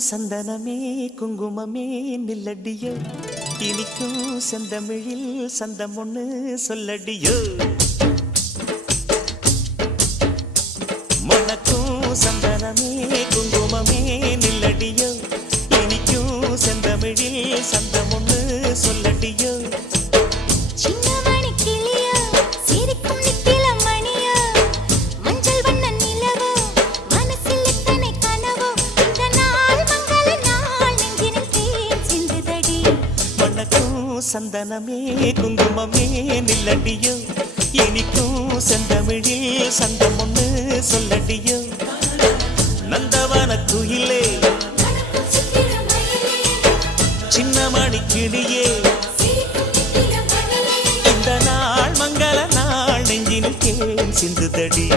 சந்தனமே குங்குமமே நில்லடியோ இனிக்கும் செந்தமிழில் சந்தம் ஒண்ணு சொல்லடியோ மணக்கும் சந்தனமே குங்குமமே நில்லடியோ இனிக்கும் செந்தமிழில் சந்தம் ஒண்ணு சொல்லடியோ சந்தனமே குங்குமமே நில்லடியோ இனிக்கும் செந்தமிழில் சந்தம் ஒண்ணு சொல்லடியோ நந்தவன குயிலே சின்னமணி கிளியே இந்த நாள் மங்கள நாள் நெஞ்சினில் தேன் சிந்துதடி